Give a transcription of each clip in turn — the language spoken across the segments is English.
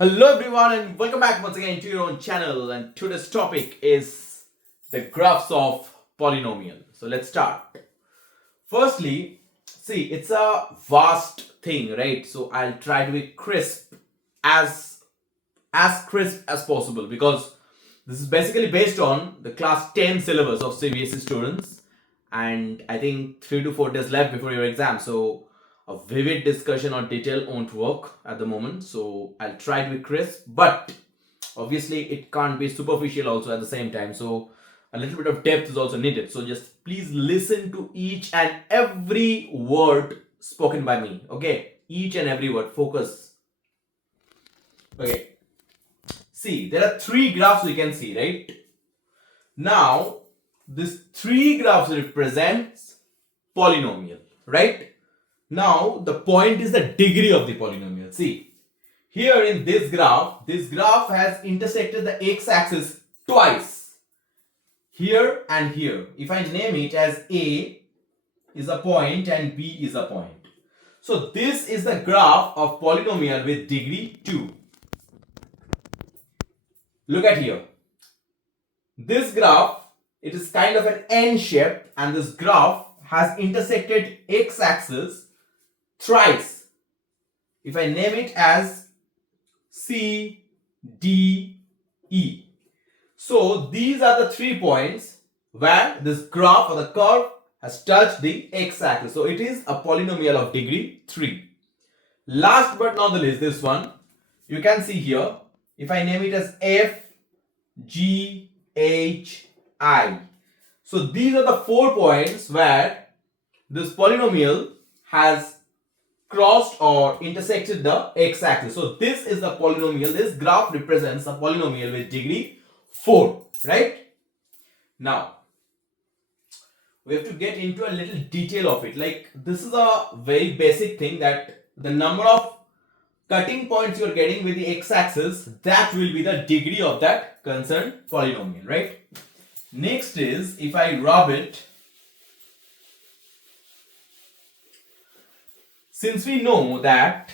Hello everyone and welcome back once again to your own channel, and today's topic is the graphs of polynomial. So let's start. Firstly, see, it's a vast thing, right? So I'll try to be crisp as crisp as possible because this is basically based on the class 10 syllabus of CBSE students, and I think 3 to 4 days left before your exam. So a vivid discussion or detail won't work at the moment. So I'll try to be crisp, but obviously it can't be superficial also at the same time. So a little bit of depth is also needed. So just please listen to each and every word spoken by me. Okay, each and every word. Focus. Okay. See, there are three graphs we can see, right? Now, this three graphs represents polynomial, right? Now, the point is the degree of the polynomial. See, here in this graph has intersected the x-axis twice. Here and here. If I name it as A is a point and B is a point. So, this is the graph of polynomial with degree 2. Look at here. This graph, it is kind of an N shape, and this graph has intersected x-axis thrice. If I name it as C, D, E. So these are the 3 points where this graph or the curve has touched the x-axis. So it is a polynomial of degree 3. Last but not the least, this one, you can see here, if I name it as F, G, H, I. So these are the 4 points where this polynomial has crossed or intersected the x-axis. So this is the polynomial. This graph represents a polynomial with degree 4, right? Now, we have to get into a little detail of it. Like, this is a very basic thing, that the number of cutting points you are getting with the x-axis, that will be the degree of that concerned polynomial, right? Next is, if I rub it, since we know that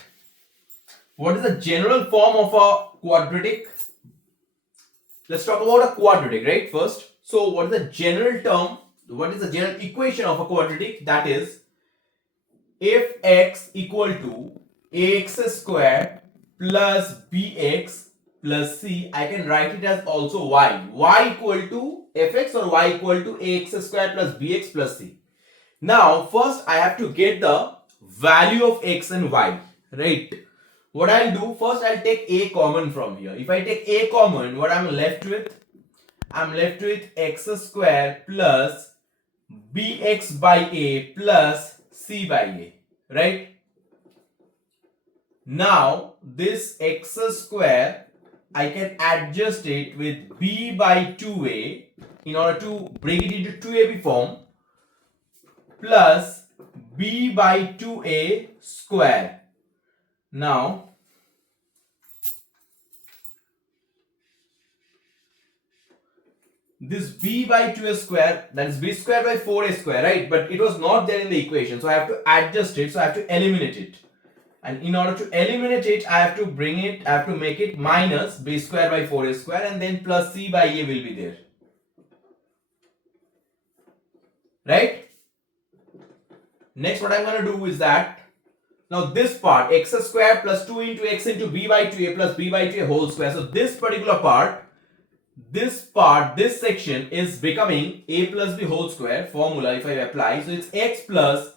what is the general form of a quadratic, let's talk about a quadratic, right, first. So what is the general term, what is the general equation of a quadratic? That is, if x equal to ax square plus bx plus c, I can write it as also y equal to fx or y equal to ax square plus bx plus c. Now first I have to get the value of x and y, right? What I'll do, first I'll take a common from here. If I take a common, what I'm left with? I'm left with x square plus bx by a plus c by a, right? Now this x square, I can adjust it with b by 2a in order to bring it into 2ab form, plus b by 2a square. Now this b by 2a square, that is b square by 4a square, right? But it was not there in the equation, so I have to adjust it, so I have to eliminate it. And in order to eliminate it, I have to make it minus b square by 4a square, and then plus c by a will be there, right? Next, what I'm going to do is that, now this part, x square plus 2 into x into b by 2a plus b by 2a whole square. So this particular part, this section is becoming a plus b whole square formula if I apply. So it's x plus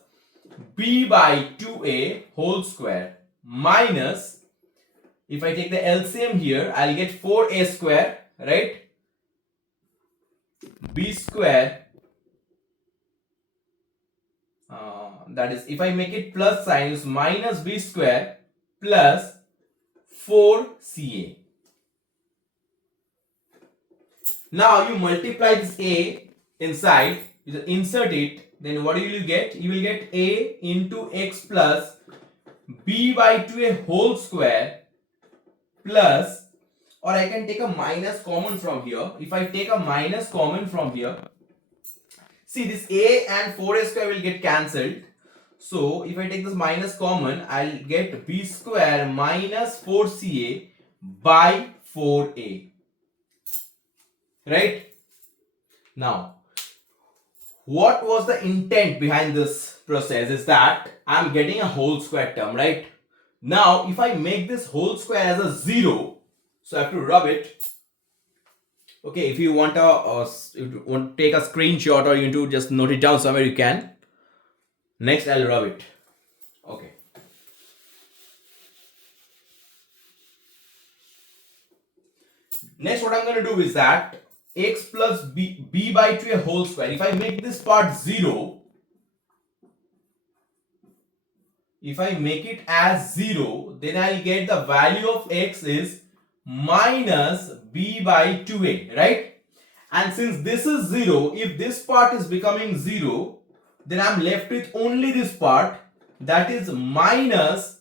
b by 2a whole square minus, if I take the LCM here, I'll get 4a square, right? B square, that is, if I make it plus sign, is minus b square plus 4ca. Now you multiply this a inside, you insert it, then what will you get? You will get a into x plus b by 2a whole square plus, or I can take a minus common from here. If I take a minus common from here, see, this a and 4a square will get cancelled. So if I take this minus common, I'll get b square minus 4ca by 4a. Right? Now, what was the intent behind this process is that I'm getting a whole square term, right? Now, if I make this whole square as a 0, so I have to rub it. Okay, if you want to take a screenshot or you want to just note it down somewhere, you can. Next, I'll rub it. Okay. Next, what I'm going to do is that x plus b by 2 a whole square. If I make this part 0, if I make it as 0, then I'll get the value of x is minus b by 2a, right? And since this is 0, if this part is becoming 0, then I'm left with only this part, that is minus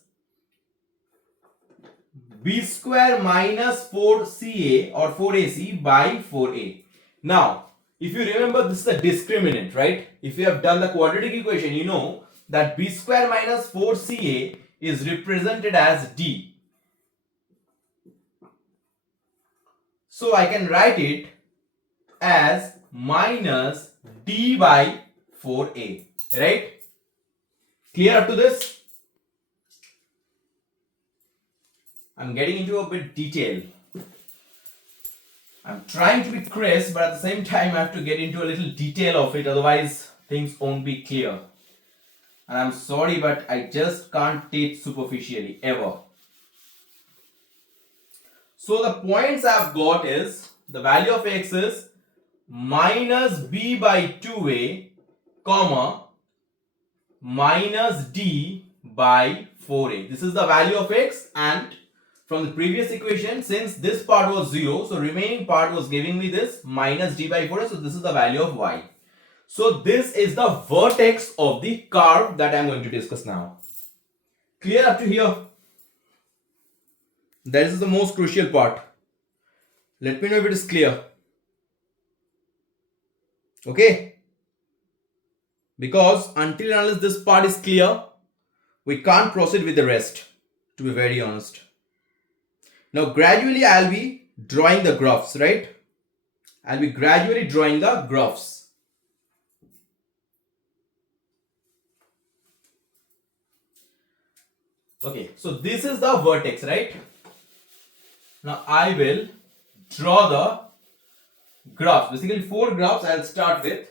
b square minus 4ca or 4ac by 4a. Now, if you remember, this is a discriminant, right? If you have done the quadratic equation, you know that b square minus 4ca is represented as d. So I can write it as minus d by 4a, right? Clear up to this? I'm getting into a bit detail. I'm trying to be crisp, but at the same time I have to get into a little detail of it, otherwise things won't be clear. And I'm sorry, but I just can't teach superficially, ever. So the points I've got is, the value of x is minus b by 2a, comma, minus d by 4a. This is the value of x, and from the previous equation, since this part was 0, so remaining part was giving me this minus d by 4a, so this is the value of y. So this is the vertex of the curve that I am going to discuss now. Clear up to here? This is the most crucial part. Let me know if it is clear. Okay? Because until and unless this part is clear, we can't proceed with the rest, to be very honest. Now gradually I'll be drawing the graphs, right? I'll be gradually drawing the graphs. Okay, so this is the vertex, right? Now I will draw the graphs. Basically 4 graphs I'll start with.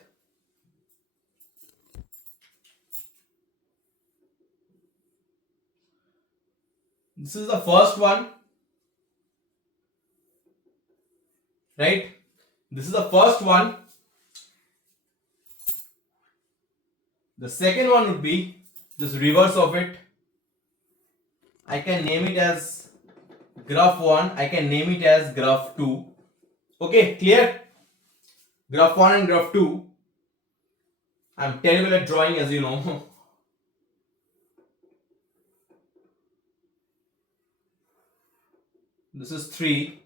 This is the first one, right? This is the first one. The second one would be this reverse of it. I can name it as graph 1. I can name it as graph 2. Okay, clear? Graph 1 and graph 2. I'm terrible at drawing, as you know. This is 3.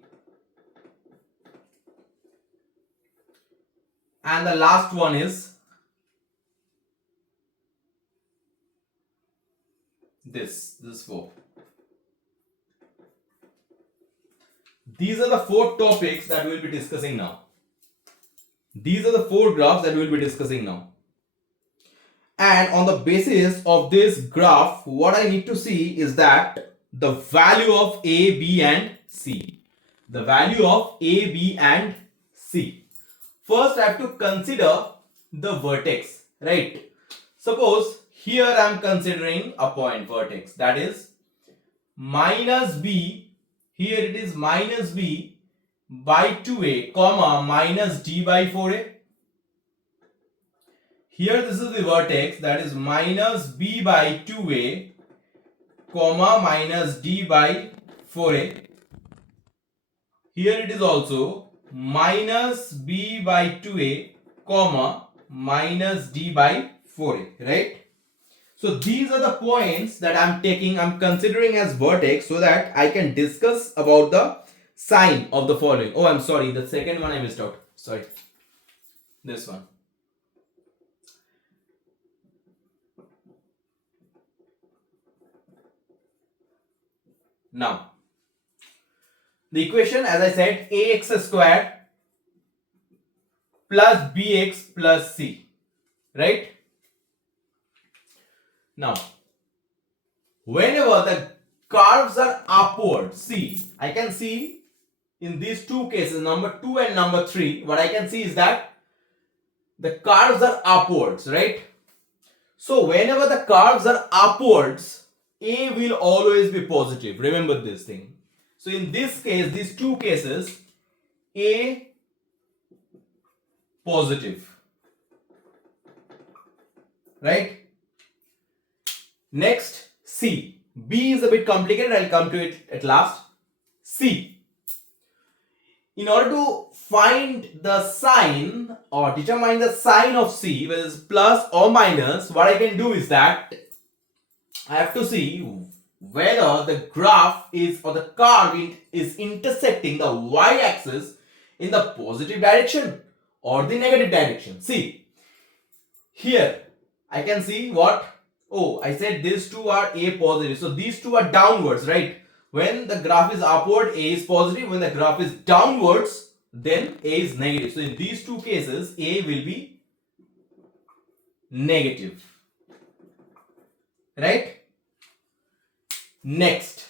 And the last one is this. This is 4. These are the 4 topics that we will be discussing now. These are the 4 graphs that we will be discussing now. And on the basis of this graph, what I need to see is that the value of A, B and C. The value of A, B and C. First, I have to consider the vertex, right? Suppose here I am considering a point vertex, that is minus B. Here it is minus b by 2a, comma, minus d by 4a. Here this is the vertex, that is minus b by 2a, comma, minus d by 4a. Here it is also minus b by 2a, comma, minus d by 4a, right? So these are the points that I'm considering as vertex, so that I can discuss about the sign of the following. Oh, I'm sorry, the second one I missed out. Sorry. This one. Now, The equation, as I said, ax square plus bx plus c, right? Now, whenever the curves are upward, see, I can see in these two cases, number 2 and number 3, what I can see is that the curves are upwards, right? So whenever the curves are upwards, A will always be positive. Remember this thing. So in this case, these two cases, A positive, right? Next, C. B is a bit complicated. I'll come to it at last. C. In order to find the sign or determine the sign of C, whether it's plus or minus, what I can do is that I have to see whether the graph is or the curve is intersecting the y-axis in the positive direction or the negative direction. See, here I can see what, oh, I said these two are A positive. So these two are downwards, right? When the graph is upward, A is positive. When the graph is downwards, then A is negative. So in these two cases, A will be negative, right? Next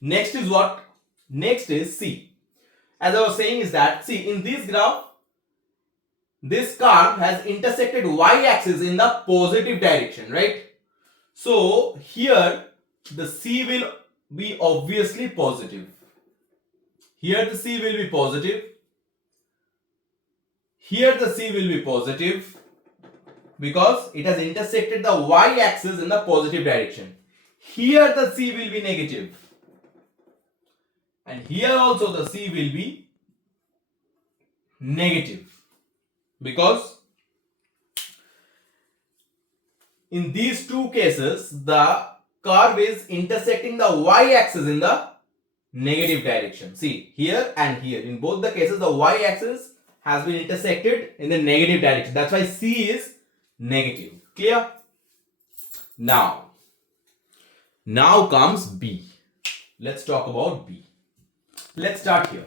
is what? Next is C. As I was saying is that, see, in this graph, this curve has intersected y-axis in the positive direction, right? So here the C will be obviously positive. Here the C will be positive. Here the C will be positive because it has intersected the y-axis in the positive direction. Here the C will be negative. And here also the C will be negative. Because in these two cases, the curve is intersecting the y-axis in the negative direction. See, here and here, in both the cases, the y-axis has been intersected in the negative direction. That's why C is negative. Clear? Now comes B. Let's talk about B. Let's start here.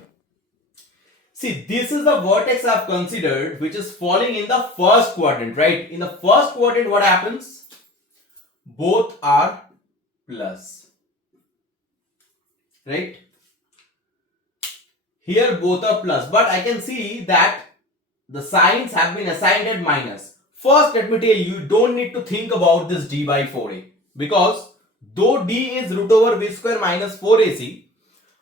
See, this is the vertex I've considered which is falling in the first quadrant, right? In the first quadrant, what happens? Both are plus, right? Here both are plus, but I can see that the signs have been assigned at minus. First, let me tell you, you don't need to think about this d by 4a, because though d is root over b square minus 4ac,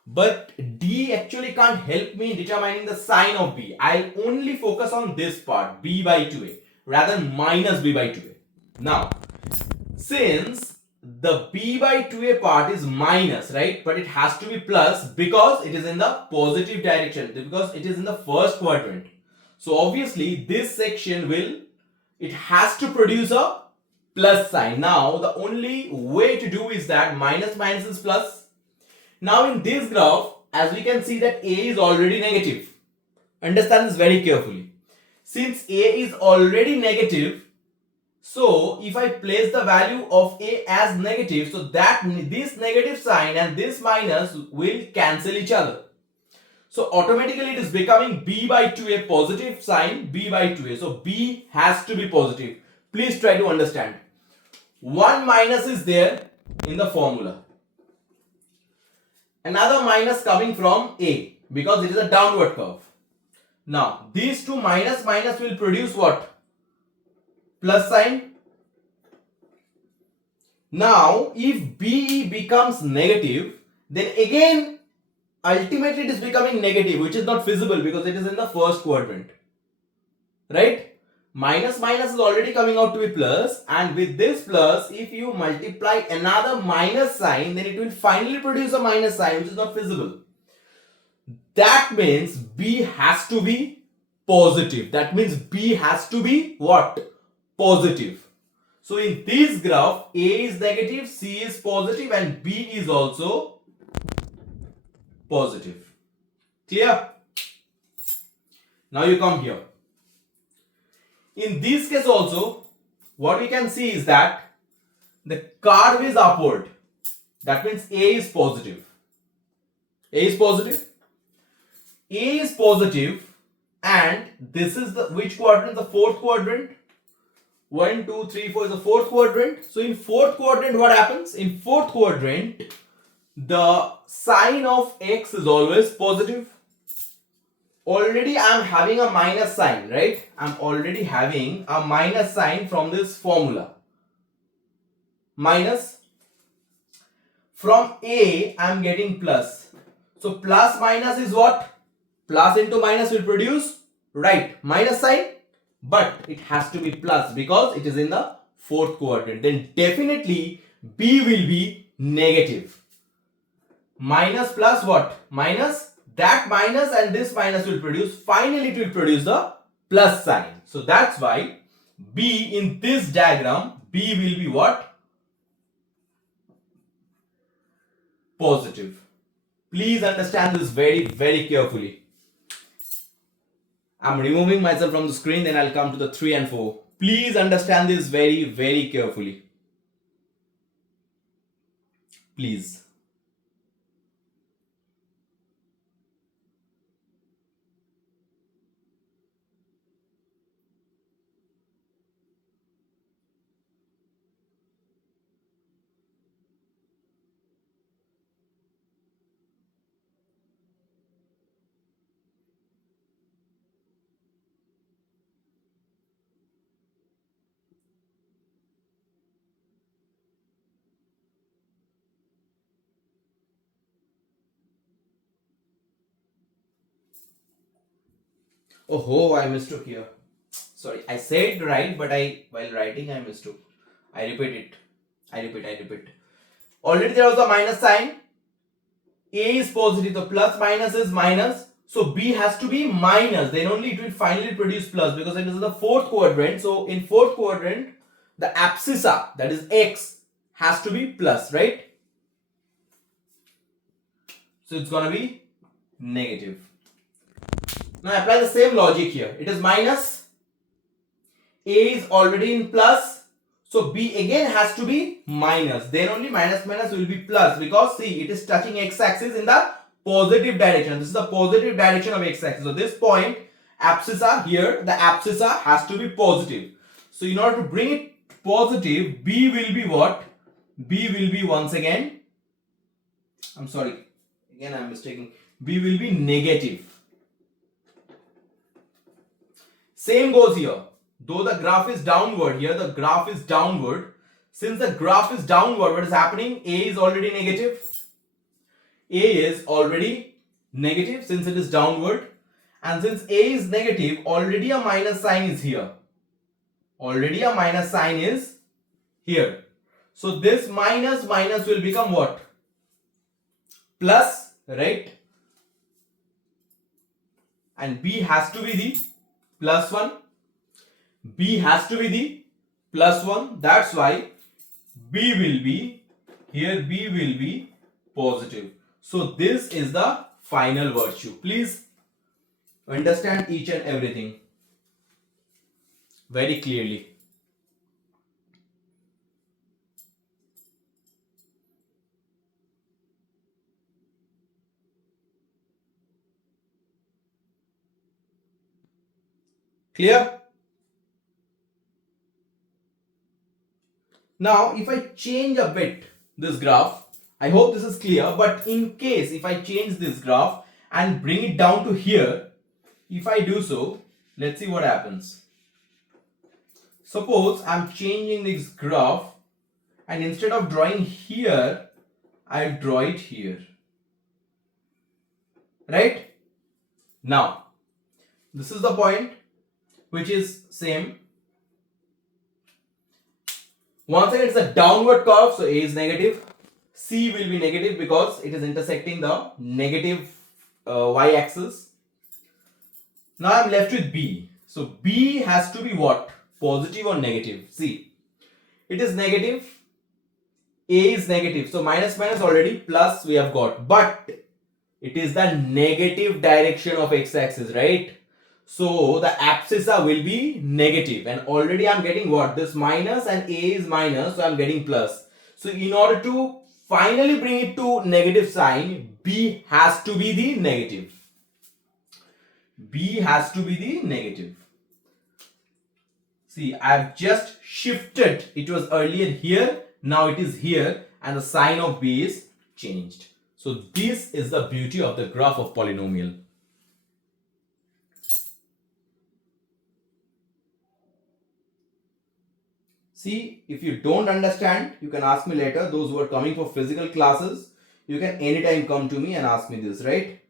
but d actually can't help me in determining the sign of b. I'll only focus on this part, b by 2a, rather than minus b by 2a. Now, since the b by 2a part is minus, right, but it has to be plus because it is in the positive direction, because it is in the first quadrant. So obviously this section it has to produce a plus sign. Now the only way to do is that minus minus is plus. Now in this graph, as we can see that A is already negative. Understand this very carefully. Since A is already negative, so if I place the value of A as negative, so that this negative sign and this minus will cancel each other. So automatically it is becoming b by 2a positive sign, b by 2a. So b has to be positive. Please try to understand. One minus is there in the formula. Another minus coming from a because it is a downward curve. Now these two minus minus will produce what? Plus sign. Now if b becomes negative, then again ultimately it is becoming negative, which is not feasible because it is in the first quadrant, right? Minus minus is already coming out to be plus, and with this plus, if you multiply another minus sign, then it will finally produce a minus sign, which is not feasible. That means b has to be positive. That means b has to be what? Positive. So in this graph, a is negative, c is positive, and b is also positive. Clear? Now you come here. In this case also, what we can see is that the curve is upward. That means A is positive. A is positive. A is positive, and this is the which quadrant? The fourth quadrant. 1, 2, 3, 4 is the fourth quadrant. So in fourth quadrant, what happens? In fourth quadrant, the sign of x is always positive. Already I'm having a minus sign, right? I'm already having a minus sign from this formula. Minus. From A, I'm getting plus. So plus minus is what? Plus into minus will produce, right, minus sign. But it has to be plus because it is in the fourth quadrant. Then definitely B will be negative. Minus plus what? Minus. That minus and this minus will produce, finally it will produce the plus sign. So that's why B in this diagram, B will be what? Positive. Please understand this very, very carefully. I'm removing myself from the screen, then I'll come to the 3 and 4. Please understand this very, very carefully. Please. Oh, I mistook here. Sorry, I said right, but while writing I mistook. I repeat it. I repeat. Already there was a minus sign. A is positive, the plus minus is minus. So B has to be minus. Then only it will finally produce plus because it is in the fourth quadrant. So in fourth quadrant, the abscissa, that is x, has to be plus, right? So it's gonna be negative. Now apply the same logic here. It is minus. A is already in plus. So B again has to be minus. Then only minus will be plus because see, it is touching x-axis in the positive direction. This is the positive direction of x-axis. So this point, abscissa here, the abscissa has to be positive. So in order to bring it positive, B will be what? B will be once again, I'm sorry, again I'm mistaking. B will be negative. Same goes here. Though the graph is downward, here the graph is downward. Since the graph is downward, what is happening? A is already negative. A is already negative since it is downward. And since A is negative, already a minus sign is here. Already a minus sign is here. So this minus will become what? Plus, right? And B has to be the plus 1. B has to be the plus 1. That's why B will be, here B will be positive. So this is the final virtue. Please understand each and everything very clearly. Clear? Now, if I change a bit this graph, I hope this is clear, but in case if I change this graph and bring it down to here, if I do so, let's see what happens. Suppose I'm changing this graph and instead of drawing here, I'll draw it here. Right? Now, this is the point which is same. Once again, it's a downward curve, so A is negative. C will be negative because it is intersecting the negative y-axis. Now I'm left with B. So B has to be what? Positive or negative? See, it is negative. A is negative. So minus already, plus we have got. But it is the negative direction of x-axis, right? So the abscissa will be negative, and already I'm getting what? This minus and A is minus, so I'm getting plus. So in order to finally bring it to negative sign, B has to be the negative. B has to be the negative. See, I have just shifted. It was earlier here, now it is here, and the sign of B is changed. So this is the beauty of the graph of polynomial. See, if you don't understand, you can ask me later. Those who are coming for physical classes, you can anytime come to me and ask me this, right?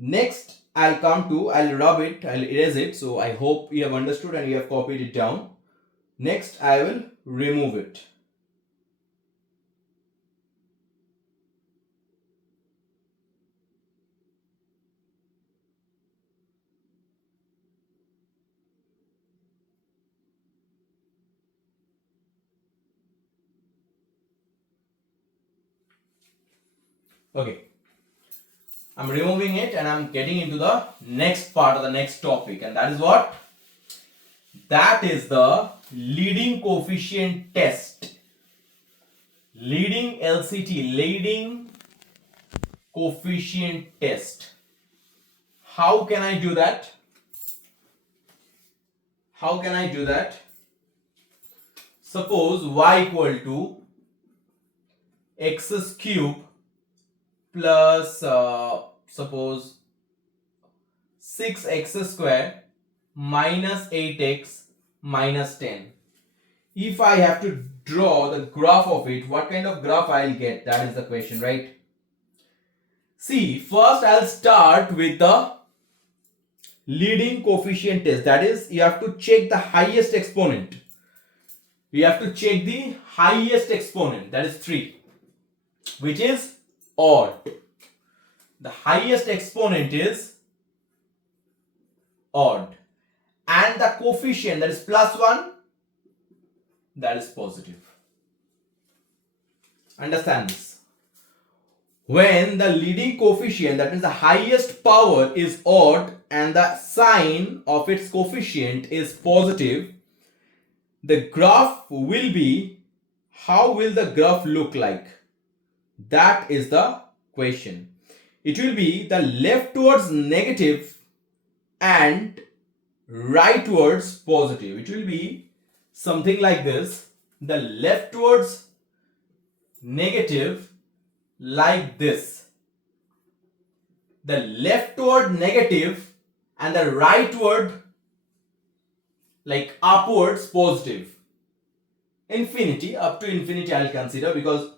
Next, I'll rub it, I'll erase it. So I hope you have understood and you have copied it down. Next, I will remove it. Okay. I'm removing it and I'm getting into the next part of the next topic, and that is what? That is the leading coefficient test. Leading LCT, leading coefficient test. How can I do that? How can I do that? Suppose y equal to x cube plus suppose 6x square minus 8x minus 10. If I have to draw the graph of it, what kind of graph I'll get? That is the question, right? See, first I'll start with the leading coefficient test. That is, you have to check the highest exponent. You have to check the highest exponent, that is 3, which is odd. The highest exponent is odd, and the coefficient, that is plus 1, that is positive. Understand this. When the leading coefficient, that means the highest power, is odd and the sign of its coefficient is positive, the graph will be, how will the graph look like? That is the question. It will be the left towards negative and right towards positive. It will be something like this. The left towards negative like this. The left toward negative and the right toward like upwards positive. Infinity, up to infinity I'll consider, because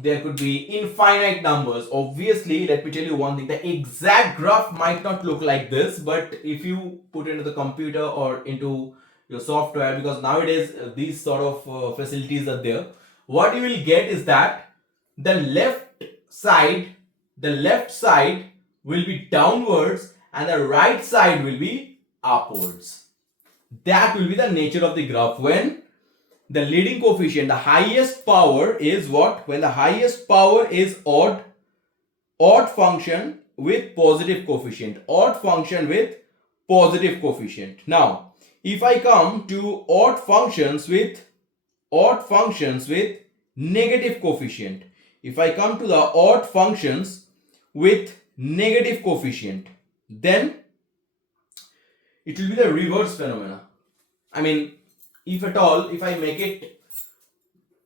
there could be infinite numbers. Obviously, let me tell you one thing, the exact graph might not look like this, but if you put into the computer or into your software, because nowadays these sort of facilities are there, what you will get is that the left side will be downwards and the right side will be upwards. That will be the nature of the graph when the leading coefficient, the highest power is what? When the highest power is odd function with positive coefficient. Odd function with positive coefficient. Now, if I come to odd functions with negative coefficient. If I come to the odd functions with negative coefficient, then it will be the reverse phenomena. I mean, if at all, if I make it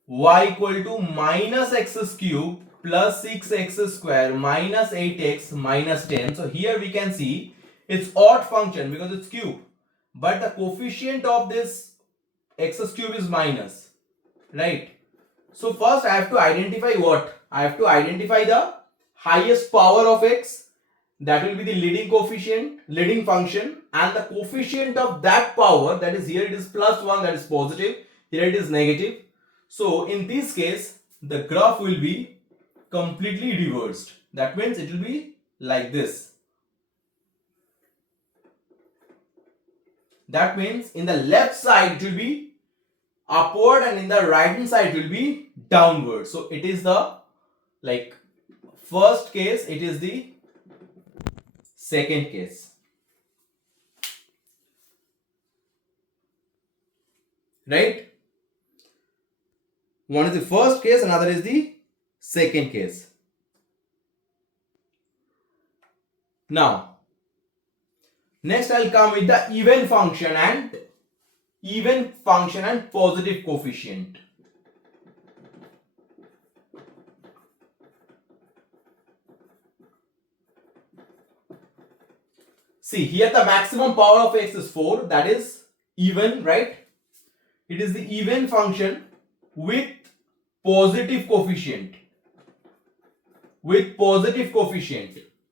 y equal to minus x cube plus 6x square minus 8x minus 10. So here we can see it's odd function because it's cube. But the coefficient of this x cube is minus. Right? So first I have to identify what? I have to identify the highest power of x. That will be the leading coefficient, leading function, and the coefficient of that power, that is here it is plus 1, that is positive, here it is negative. So in this case, the graph will be completely reversed. That means it will be like this. That means in the left side it will be upward and in the right hand side it will be downward. So it is the first case, it is the second case. Right? One is the first case, another is the second case. Now, next I'll come with the even function and positive coefficient. See, here the maximum power of x is 4, that is even, right? It is the even function with positive coefficient.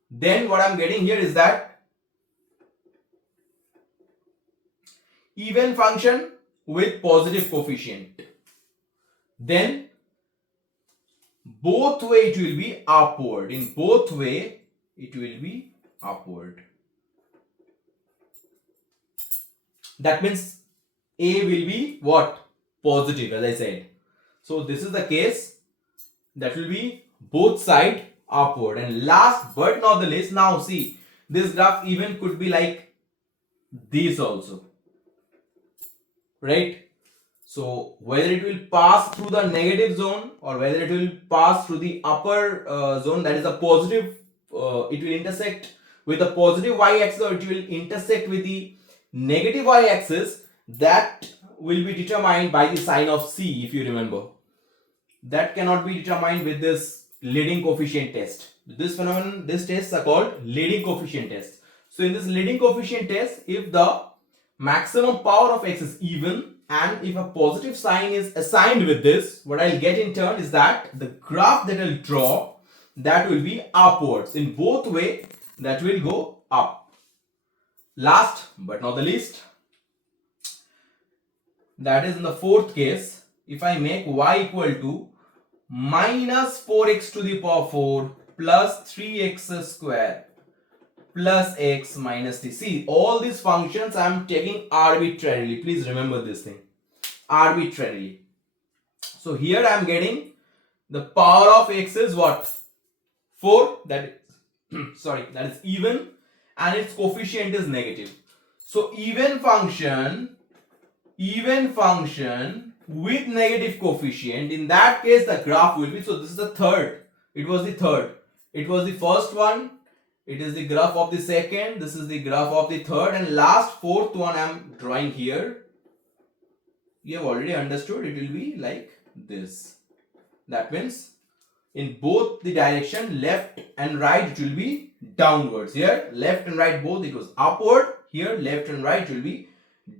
Then what I'm getting here is that even function with positive coefficient. Then both way it will be upward. In both way it will be upward. That means A will be what? Positive, as I said. So this is the case. That will be both side upward. And last but not the least, now see, this graph even could be like this also, right? So whether it will pass through the negative zone or whether it will pass through the upper zone, that is a positive, it will intersect with the positive y-axis or it will intersect with the negative y-axis, that will be determined by the sign of C, if you remember. That cannot be determined with this leading coefficient test. This phenomenon, this tests are called leading coefficient test. So in this leading coefficient test, if the maximum power of x is even and if a positive sign is assigned with this, what I'll get in turn is that the graph that I'll draw, that will be upwards. In both way, that will go up. Last but not the least, that is in the fourth case, if I make y equal to minus 4x to the power 4 plus 3x square plus x minus t. See, all these functions I am taking arbitrarily. Please remember this thing. Arbitrarily. So here I am getting the power of x is what? 4. That is sorry, that is even, and its coefficient is negative. So even function with negative coefficient, in that case the graph will be, so this is the third, it was the third, it was the first one, it is the graph of the second, this is the graph of the third, and last fourth one I am drawing here. You have already understood, it will be like this. That means in both the direction, left and right, it will be downwards. Here left and right both, it was upward. Here left and right will be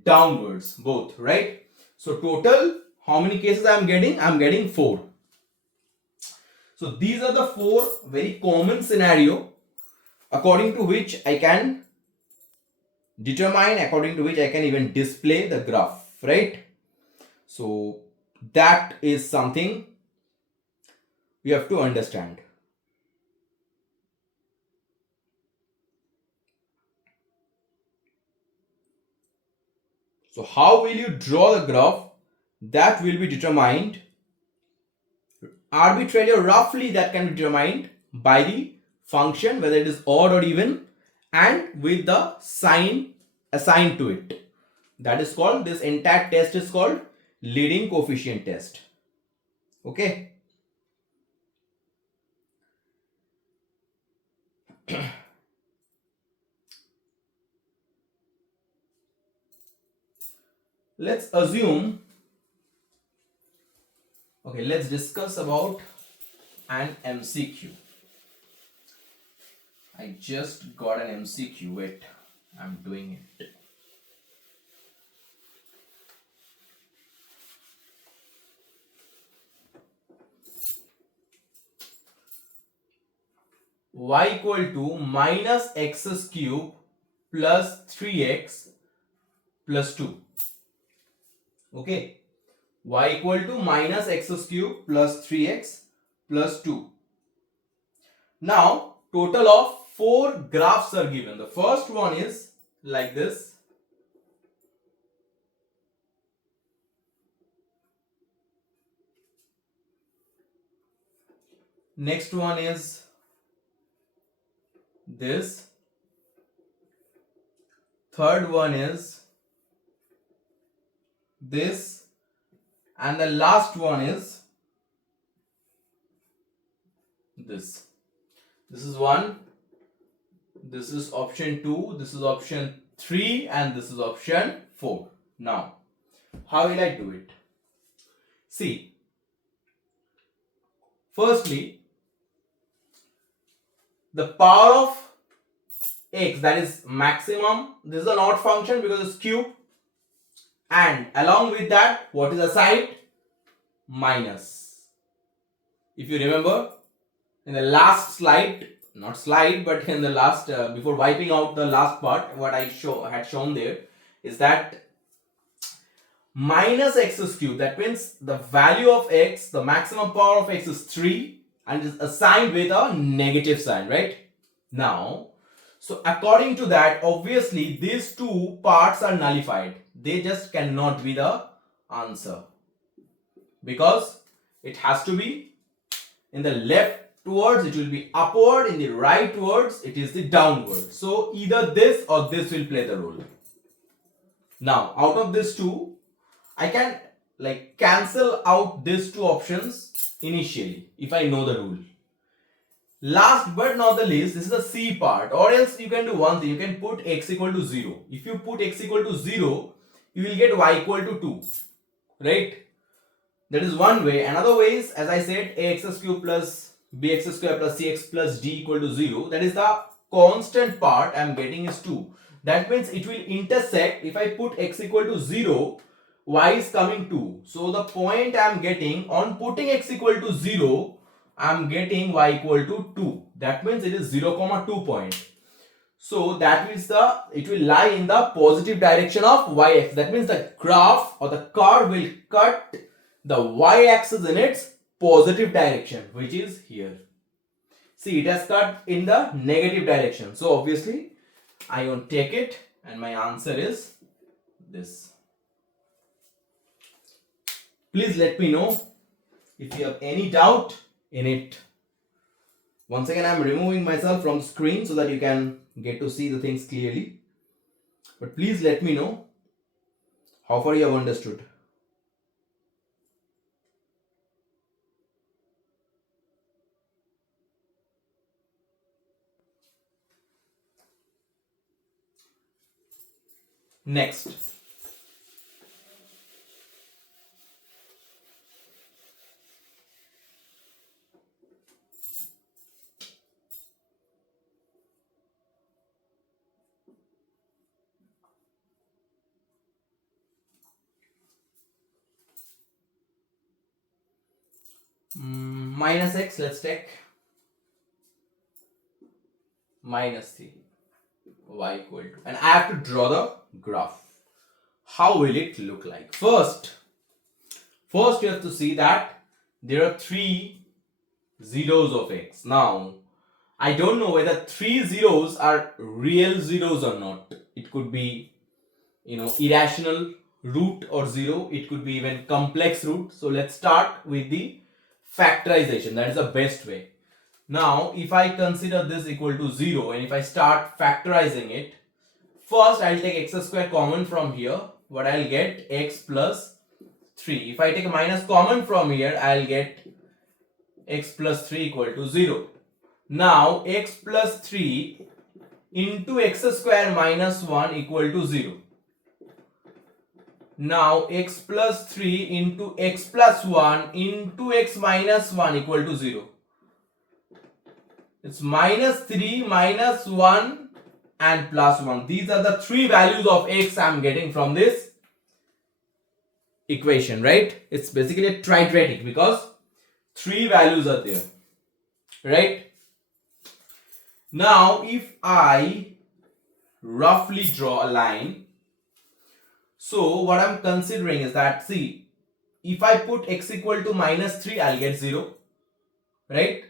downwards both, right? So total, how many cases I am getting? I am getting 4. So these are the 4 very common scenario according to which I can determine, according to which I can even display the graph, right? So that is something we have to understand. So how will you draw the graph? That will be determined arbitrarily or roughly, that can be determined by the function, whether it is odd or even, and with the sign assigned to it. That is called, this entire test is called leading coefficient test. Okay. Let's assume, okay, let's discuss about an MCQ. I just got an MCQ, wait, I'm doing it. Y equal to minus x cube plus 3x plus 2. Okay, y equal to minus x cube plus 3x plus 2. Now total of 4 graphs are given. The first one is like this. Next one is this. Third one is this. And the last one is this. This is 1, this is option 2, this is option 3, and this is option 4. Now, how will I do it? See, firstly, the power of x, that is maximum, this is an odd function because it's cube, and along with that, what is the side? Minus. If you remember, in the last slide, not slide, but in the last, before wiping out the last part, what I had shown there is that minus x is cube. That means the value of x, the maximum power of x is 3 and is assigned with a negative sign, right? Now, so according to that, obviously these two parts are nullified. They just cannot be the answer because it has to be in the left towards, it will be upward, in the right towards, it is the downward. So either this or this will play the role. Now, out of these two, I can like cancel out these two options initially if I know the rule. Last but not the least, this is the C part, or else you can do one thing, you can put x equal to 0. If you put x equal to 0, you will get y equal to 2, right? That is one way. Another way is, as I said, ax cube plus bx square plus cx plus d equal to 0. That is the constant part I am getting is 2. That means it will intersect. If I put x equal to 0, y is coming 2. So the point I am getting on putting x equal to 0, I am getting y equal to 2. That means it is 0, 2 point. So that means it will lie in the positive direction of y-axis. That means the graph or the curve will cut the y-axis in its positive direction, which is here. See, it has cut in the negative direction. So obviously, I won't take it, and my answer is this. Please let me know if you have any doubt in it. Once again, I am removing myself from the screen so that you can get to see the things clearly. But please let me know how far you have understood. Next, minus x, let's take minus 3, y equal to, and I have to draw the graph. How will it look like? First you have to see that there are 3 zeros of x. Now, I don't know whether 3 zeros are real zeros or not. It could be, irrational root or 0. It could be even complex root. So let's start with the factorization. That is the best way. Now, if I consider this equal to 0 and if I start factorizing it, first I'll take x square common from here. What I'll get? X plus 3. If I take a minus common from here, I'll get x plus 3 equal to 0. Now, x plus 3 into x square minus 1 equal to 0. Now, x plus 3 into x plus 1 into x minus 1 equal to 0. It's minus 3, minus 1 and plus 1. These are the 3 values of x I'm getting from this equation, right? It's basically a triquetratic because 3 values are there, right? Now, if I roughly draw a line, so what I'm considering is that, see, if I put x equal to minus 3, I'll get 0, right?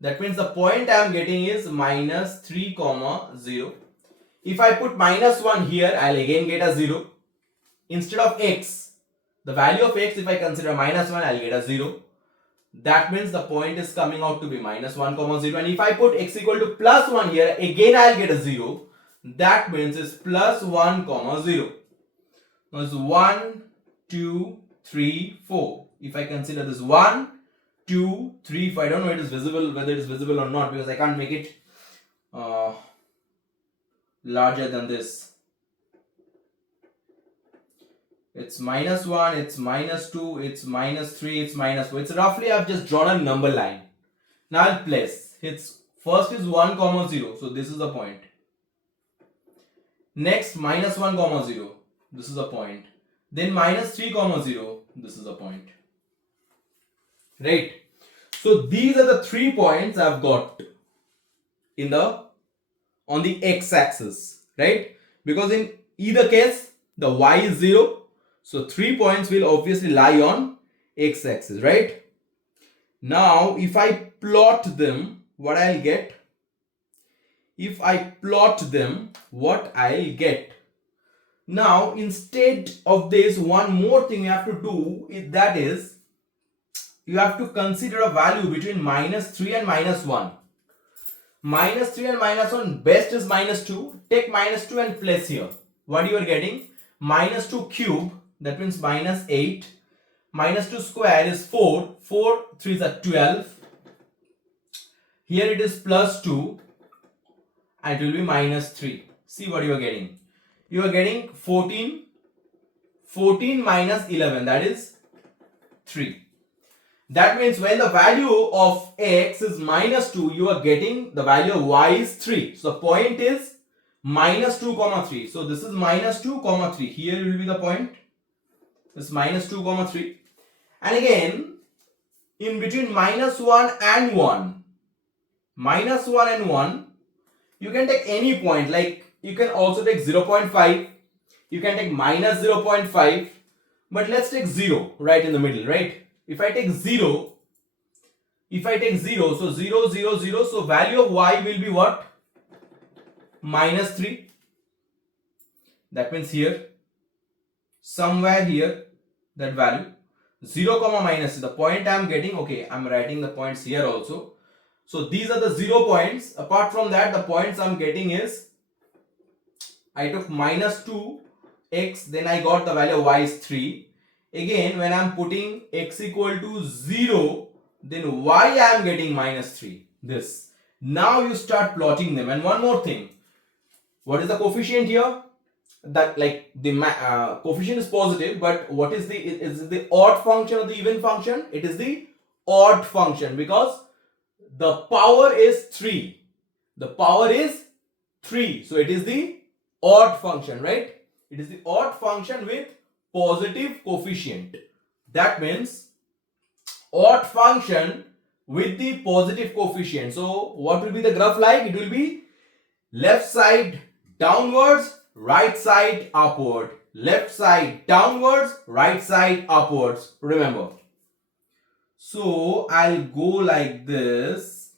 That means the point I'm getting is minus 3, 0. If I put minus 1 here, I'll again get a 0. Instead of x, the value of x, if I consider minus 1, I'll get a 0. That means the point is coming out to be minus 1, 0. And if I put x equal to plus 1 here, again I'll get a 0. That means it's plus 1, 0. Now it's 1, 2, 3, 4. If I consider this 1, 2, 3, 4. I don't know it is visible, whether it is visible or not, because I can't make it larger than this. It's -1, it's -2, it's -3, it's -4. It's roughly, I've just drawn a number line. Now I'll place. It's first is 1, 0. So this is the point. Next, -1, 0. This is a point. Then -3, 0. This is a point. Right? So these are the 3 points I've got on the x-axis, right? Because in either case, the y is 0. So 3 points will obviously lie on x-axis, right? Now, if I plot them, what I'll get? If I plot them, what I'll get? Now, instead of this, one more thing you have to do is that is, you have to consider a value between -3 and -1. -3 and -1, best is -2. Take -2 and place here. What you are getting? -2 cube, that means -8. -2 square is 4. 4 3s are 12. Here it is +2 and it will be -3. See what you are getting. You are getting 14. 14 minus 11, that is 3. That means when the value of x is -2, you are getting the value of y is 3. So the point is -2, 3. So this is -2, 3. Here will be the point. This -2, 3. And again, in between -1 and 1, -1 and 1, you can take any point. Like you can also take 0.5. You can take -0.5. But let's take 0 right in the middle, right? If I take 0, so 0, 0, 0, so value of y will be what? -3. That means here, somewhere here, that value. 0, minus is the point I am getting. Okay, I am writing the points here also. So these are the 0 points. Apart from that, the points I am getting is, I took -2x, then I got the value of y is 3. Again, when I am putting x equal to 0, then y I am getting -3. This. Now you start plotting them. And one more thing. What is the coefficient here? That like the coefficient is positive, but what is the odd function or the even function? It is the odd function because the power is 3. The power is 3. So it is the odd function, right? It is the odd function with positive coefficient. That means odd function with the positive coefficient. So what will be the graph like? It will be left side downwards, right side upward. Left side downwards, right side upwards. Remember. So I'll go like this,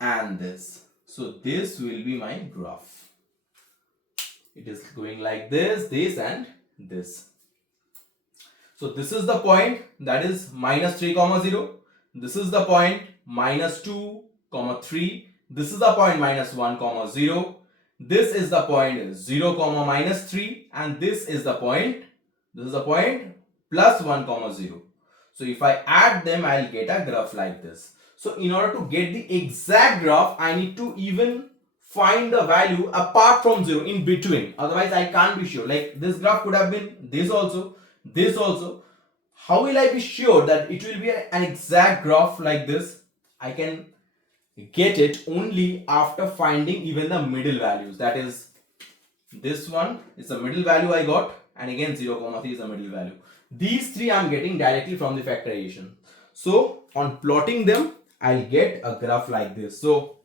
and this. So this will be my graph. It is going like this, and this. So this is the point, that is -3, 0. This is the point -2, 3. This is the point -1, 0. This is the point 0, -3, and this is the point +1, 0. So if I add them, I'll get a graph like this. So in order to get the exact graph, I need to even find the value apart from 0 in between. Otherwise, I can't be sure. Like this graph could have been this also, this also. How will I be sure that it will be an exact graph like this? I can get it only after finding even the middle values. That is, this one is the middle value I got, and again 0, 3 is the middle value. These 3 I am getting directly from the factorization. So on plotting them, I'll get a graph like this. So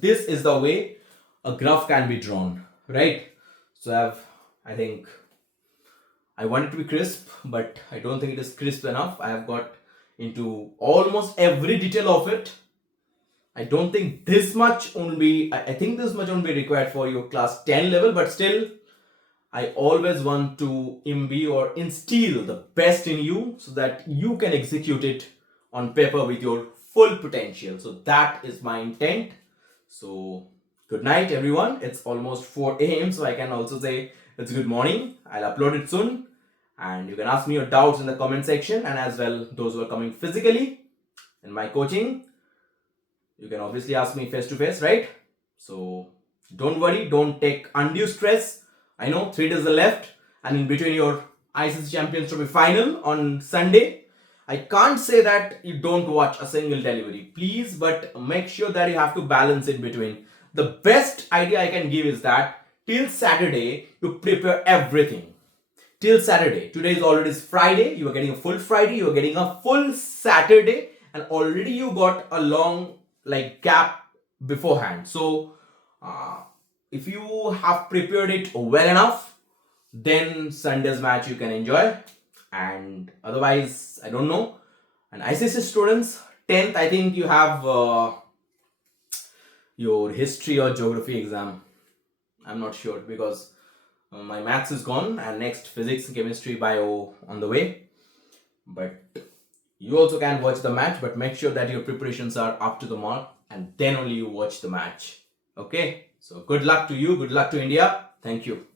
this is the way a graph can be drawn, right? So I think I want it to be crisp, but I don't think it is crisp enough. I have got into almost every detail of it. I don't think this much only, I think this much won't be required for your class 10 level, but still, I always want to imbue or instill the best in you so that you can execute it on paper with your full potential. So that is my intent. So good night, everyone. It's almost 4 a.m. So I can also say it's good morning. I'll upload it soon. And you can ask me your doubts in the comment section, and as well those who are coming physically in my coaching, you can obviously ask me face to face, right? So don't worry, don't take undue stress. I know 3 days are left, and in between your ICC Champions Trophy final on Sunday, I can't say that you don't watch a single delivery, please, but make sure that you have to balance in between. The best idea I can give is that till Saturday you prepare everything. Till Saturday. Today is already Friday. You are getting a full Friday. You are getting a full Saturday, and already you got a long gap beforehand. So if you have prepared it well enough, then Sunday's match you can enjoy. And otherwise, I don't know. And ICC students, 10th, I think you have your history or geography exam. I'm not sure because my maths is gone, and next physics, chemistry, bio on the way. But you also can watch the match, but make sure that your preparations are up to the mark, and then only you watch the match. Okay, so good luck to you, good luck to India. Thank you.